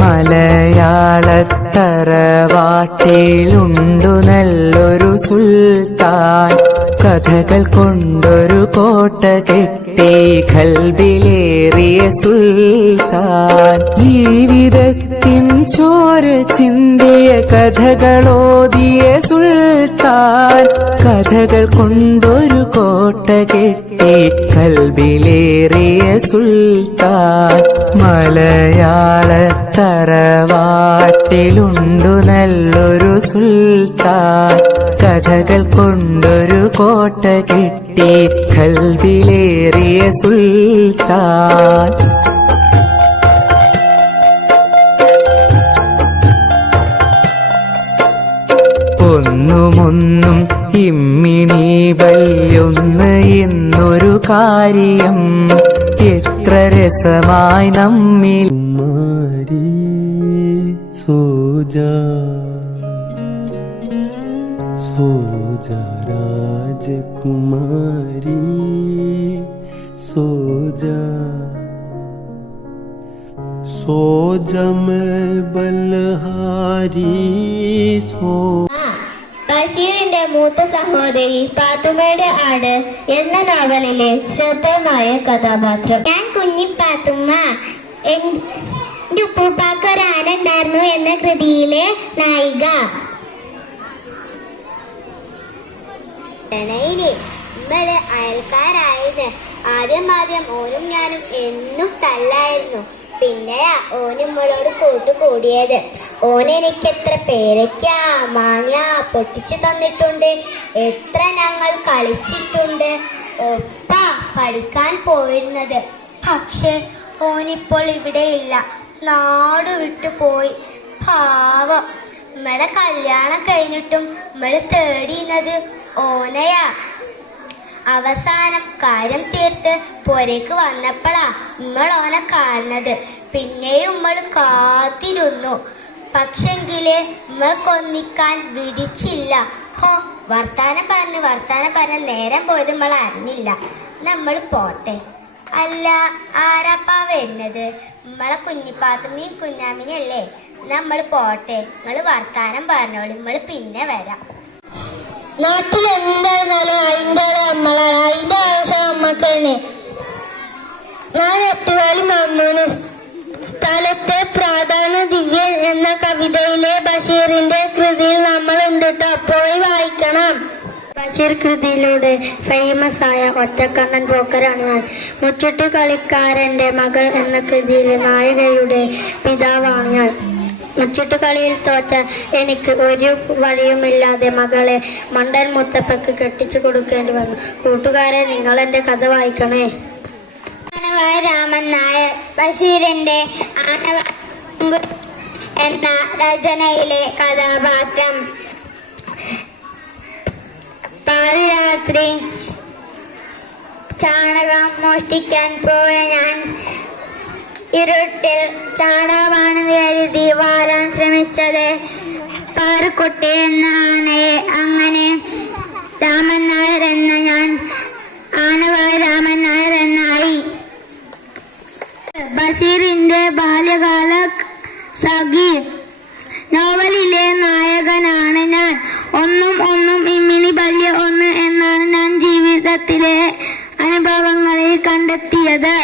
മലയാളത്തറവാട്ടിലുണ്ടു നല്ലൊരു സുൽത്താൻ, കഥകൾ കൊണ്ടൊരു കോട്ട കെട്ടി ഖൽബിലേറിയ സുൽത്താൻ. ജീവിതത്തിൻ ചോര ചിന്തിയ കഥകളോതിയ സുൽത്താൻ, കഥകൾ കൊണ്ടൊരു കോട്ട കെട്ടി ഖൽബിലേറിയ സുൽത്താൻ. മലയാളത്തറവാട്ടിലുണ്ടു നല്ലൊരു സുൽത്താൻ, കഥകൾ കൊണ്ടൊരു കോട്ട കെട്ടി ഖൽബിലേറിയ സുൽത്താൻ. ഒന്നുമൊന്നും ഇമ്മിണി വല്യൊന്ന് എന്നൊരു കാര്യം, എത്ര രസമായി നമ്മിൽ. കുമാരി സോജാ സോജാ രാജകുമാരി സോജാ സോജാ मैं बलहारी സോ. ബഷീറിന്റെ മൂത്ത സഹോദരി പാത്തുമ്മയുടെ ആട് എന്ന നോവലിലെ ശ്രദ്ധേയമായ കഥാപാത്രം. ഞാൻ കുഞ്ഞി പാത്തുമ്മ, എന്റെ ഉപ്പൂപ്പാക്ക് ഒരു ആന ഉണ്ടായിരുന്നു എന്ന കൃതിയിലെ നായിക. നമ്മള് അയൽക്കാരായത്. ആദ്യം ഓനും ഞാനും എന്നും തല്ലായിരുന്നു. പിന്നെയാ ഓന് നമ്മളോട് കൂട്ടുകൂടിയത്. ഓനെനിക്ക് എത്ര പേരയ്ക്ക മാങ്ങ പൊട്ടിച്ചു തന്നിട്ടുണ്ട്, എത്ര ഞങ്ങൾ കളിച്ചിട്ടുണ്ട്, ഒപ്പ പഠിക്കാൻ പോയിരുന്നത്. പക്ഷെ ഓനിപ്പോൾ ഇവിടെയില്ല, നാട് വിട്ടു പോയി. പാവം. നമ്മളെ കല്യാണം കഴിഞ്ഞിട്ടും നമ്മൾ തേടിയുന്നത് ഓനയാ. അവസാനം കാര്യം തീർത്ത് പുരയ്ക്ക് വന്നപ്പോഴാ നമ്മൾ ഓനെ കാണുന്നത്. പിന്നെയും നമ്മൾ കാത്തിരുന്നു, പക്ഷെങ്കില് നമ്മൾക്കൊന്നിക്കാൻ വിധിച്ചില്ല. ഹോ, വർത്താനം പറഞ്ഞ് നേരം പോയത് നമ്മൾ അറിഞ്ഞില്ല. നമ്മൾ പോട്ടെ. അല്ല, ആരാപ്പാ വരുന്നത്? നമ്മളെ കുഞ്ഞിപ്പാത്തുമ്മയും കുഞ്ഞാമിനല്ലേ? നമ്മൾ പോട്ടെ. നിങ്ങൾ വർത്താനം പറഞ്ഞോളൂ, നമ്മൾ പിന്നെ വരാം. നാട്ടിൽ എന്തായിരുന്നാലും അതിൻ്റെ ആവശ്യം നമ്മക്ക് തന്നെ. ഞാൻ എട്ടുകാലി മമ്മൂന് സ്ഥലത്തെ പ്രാധാന്യ ദിവ്യൻ എന്ന കവിതയിലെ ബഷീറിന്റെ കൃതിയിൽ നമ്മൾ ഉണ്ട് ട്ടോ, പോയി വായിക്കണം. ബഷീർ കൃതിയിലൂടെ ഫേമസ് ആയ ഒറ്റക്കണ്ണൻ പോക്കരാണ് ഞാൻ. മുച്ചിട്ട് കളിക്കാരന്റെ മകൾ എന്ന കൃതിയിലെ നായികയുടെ പിതാവാണ് ഞാൻ. മുച്ചിട്ട് കളിയിൽ തോറ്റ എനിക്ക് ഒരു വഴിയുമില്ലാതെ മകളെ മണ്ടൻ മുത്തപ്പക്ക് കെട്ടിച്ചു കൊടുക്കേണ്ടി വന്നു. കൂട്ടുകാരെ, നിങ്ങൾ എന്റെ കഥ വായിക്കണേ. ആനവായ രാമൻ നായർ ബഷീറിന്റെ എന്ന രചനയിലെ കഥാപാത്രം. പാതിരാത്രി ചാണകം മോഷ്ടിക്കാൻ പോയ ഞാൻ ഇരുട്ടിൽ ചാണകമാണെന്ന് കരുതി വാരാൻ ശ്രമിച്ചത് പാറുക്കുട്ടി എന്ന ആനയെ. അങ്ങനെ രാമൻ നായർ എന്ന ഞാൻ ആനവായ രാമൻ നായർ എന്നായി. ബഷീറിന്റെ ബാല്യകാല സഖി നോവലിലെ നായകനാണ് ഞാൻ. ഒന്നും ഇമ്മിണി ബല്യ ഒന്ന് എന്നാണ് ഞാൻ ജീവിതത്തിലെ അനുഭവങ്ങളിൽ കണ്ടെത്തിയത്.